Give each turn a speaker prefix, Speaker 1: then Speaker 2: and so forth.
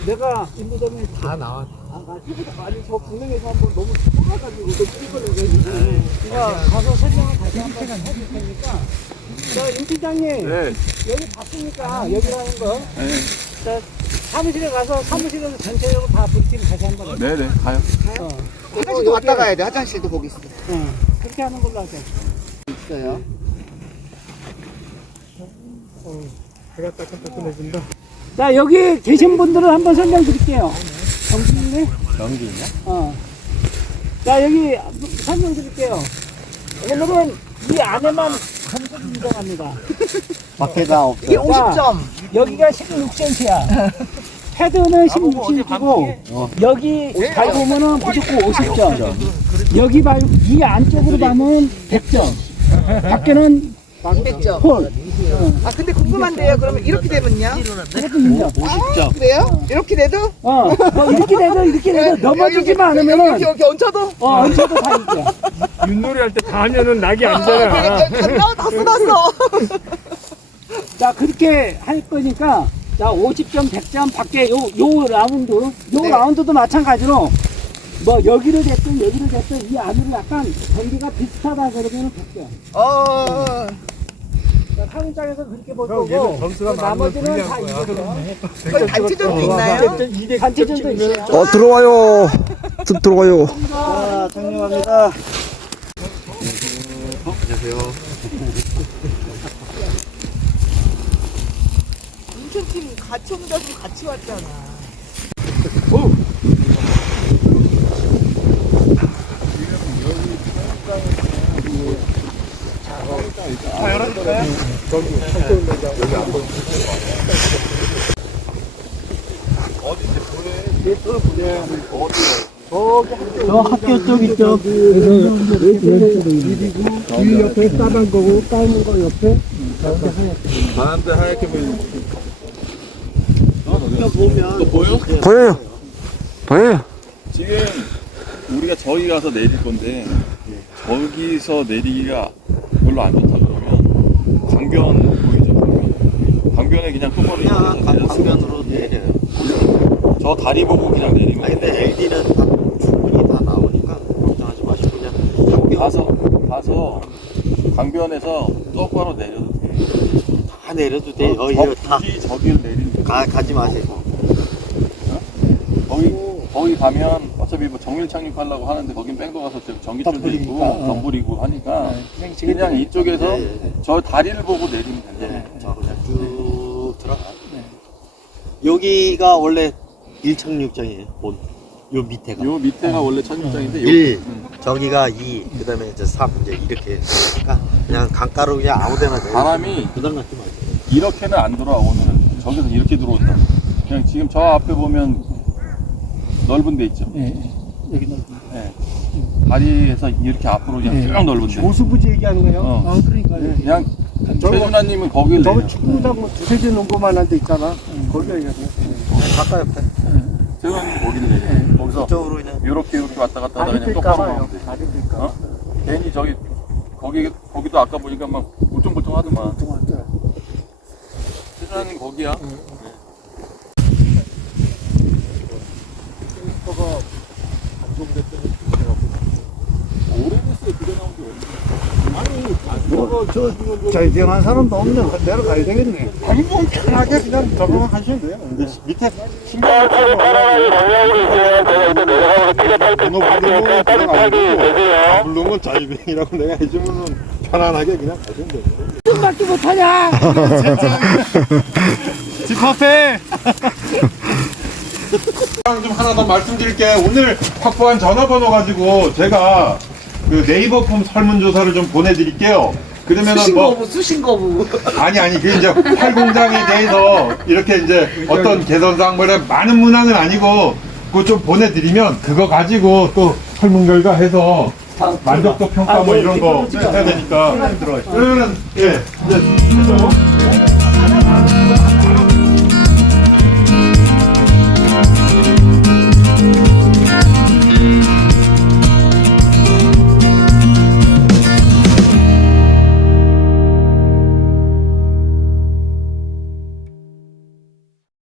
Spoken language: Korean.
Speaker 1: 내가 인도점에
Speaker 2: 다 나와.
Speaker 1: 아니 저 강릉에서 한번 너무 쏟아가지고 또 제가 가서 설명을 다시 한번 해줄 테니까 임 팀장님
Speaker 3: 네.
Speaker 1: 여기 봤으니까 여기라는 거
Speaker 3: 네.
Speaker 1: 자, 사무실에 가서 사무실에서 전체적으로 다 브리핑 다시 한번
Speaker 3: 네네, 가요.
Speaker 4: 화장실도 왔다 가야 돼. 화장실도 거기 있어.
Speaker 1: 그렇게 하는 걸로 하자.
Speaker 4: 있어요.
Speaker 2: 배가 따끈따끈해진다.
Speaker 1: 자 여기 계신 분들은 한번 설명드릴게요. 정진이네?
Speaker 3: 영진이야?
Speaker 1: 자 여기 설명드릴게요. 오늘은 이 안에만 점수를 인정합니다.
Speaker 3: 밖에가 없어.
Speaker 4: 이게 50점.
Speaker 1: 여기가 16cm야. 패드는 16cm고 여기 밟으면은 무조건 50점. 여기 이 안쪽으로 가면 100점. 밖에는
Speaker 4: 200점.
Speaker 1: 홀.
Speaker 4: 아 근데 궁금한데요. 그러면 이렇게 되면요?
Speaker 1: 그것도 인정.
Speaker 3: 50점.
Speaker 4: 그래요? 이렇게 돼도?
Speaker 1: 뭐 이렇게 돼도 넘어지지만 않으면은
Speaker 4: 여기 얹혀도?
Speaker 1: 얹혀도 다 이겨.
Speaker 2: 윷놀이 할 때 다 하면은 낙이 안
Speaker 4: 그러니까
Speaker 2: 잖아.
Speaker 4: 다 쏟았어.
Speaker 1: 자 그렇게 할 거니까 자 50점 100점 밖에 요 라운드
Speaker 4: 네.
Speaker 1: 라운드도 마찬가지로 뭐 여기를 됐든 이 안으로 약간 경기가 비슷하다 그러면 100점. 자, 사무장에서 그렇게 볼
Speaker 2: 형,
Speaker 1: 거고
Speaker 2: 얘는 점수가
Speaker 1: 나머지는 다
Speaker 2: 많으면
Speaker 1: 이겨요.
Speaker 4: 거기 단체전도 있나요?
Speaker 1: 단체전도 있어요.
Speaker 5: 들어와요. 들어가요.
Speaker 1: 자 장님합니다.
Speaker 4: 인천팀 같이 온다고 같이 왔잖아.
Speaker 1: 저 학교 쪽 있죠.
Speaker 2: 이 옆에 싸단 거고 까는 거 옆에.
Speaker 3: 나한테 하얗게 보이는 거 보여?
Speaker 5: 보여요. 보여요.
Speaker 3: 지금 우리가 저기 가서 내릴 건데 저기서 내리기가 별로 안 좋다 그러면 강변 보이죠? 강변에 그냥 똑바로 내려서
Speaker 6: 강변으로 내려요.
Speaker 3: 저 다리 보고 그냥 내리면
Speaker 6: 아 근데 LD는 다 충분히 다 나오니까 걱정하지 마시고 그냥 강변
Speaker 3: 가서 강변에서 똑바로 내려도 돼.
Speaker 6: 다 내려도 돼요. 다
Speaker 3: 굳이 저기를 내리는
Speaker 6: 가지 마세요.
Speaker 3: 거기 가면 어차피 뭐 정밀 착륙하려고 하는데 거긴 뺑도 가서 전기줄도 있고 덤불이고 하니까 그냥 이쪽에서 저 다리를 보고 내리면 된다.
Speaker 6: 네, 저 그냥 쭉 들어가. 여기가 원래 1착륙장이에요. 요 밑에가.
Speaker 3: 요 밑에가 원래 착륙장인데
Speaker 6: 1, 저기가 2, 그 다음에 이제 3, 이제 이렇게. 그러니까 그냥 강가로 그냥 아무 데나 내려.
Speaker 3: 바람이
Speaker 6: 부담 갖지 마세요.
Speaker 3: 이렇게는 안 들어와. 오늘은 저기서 이렇게 들어온다. 그냥 지금 저 앞에 보면 넓은 데 있죠.
Speaker 1: 여기 넓은.
Speaker 3: 네. 다리에서 이렇게 앞으로 그냥 쭉 넓은 데.
Speaker 2: 모수부지 얘기하는 거예요?
Speaker 1: 그러니까요.
Speaker 3: 그냥 최준하님은 거길
Speaker 2: 저거
Speaker 3: 내려.
Speaker 2: 축구장 뭐 두세개 농구만한 데 있잖아. 거기 얘기하세요.
Speaker 6: 가까이 옆에.
Speaker 3: 최준하님 거기를 내려. 거기서
Speaker 6: 이쪽으로 그냥.
Speaker 3: 이렇게 왔다 갔다 하다 그냥 똑바로 가면 돼. 어? 괜히 저기 거기도 아까 보니까 막 울퉁불퉁 하더만. 최준하님 거기야. 오래됐어요. 그게 나온 게
Speaker 2: 자, 이제 한 사람도 없네. 내려가야 되겠네. 방송 편하게 그냥 저거만 하시면 돼요. 근데 밑에 신경 번호 부르면 그냥 안 되고 부르면 자유뱅이라고 내가 해주면 편안하게 그냥 가시면 돼요.
Speaker 1: 밖에 못하냐?
Speaker 2: 집합해! 좀 하나 더 말씀드릴게요. 오늘 확보한 전화번호 가지고 제가 그 네이버 폼 설문조사를 좀 보내드릴게요. 그러면은 뭐
Speaker 4: 수신거부.
Speaker 2: 아니 그 이제 활공장에 대해서 이렇게 이제 어떤 개선사항 뭐 이런 많은 문항은 아니고 그거 좀 보내드리면 그거 가지고 또 설문 결과 해서 만족도 평가 뭐 이런 거 해야 되니까 그러면은 예 이제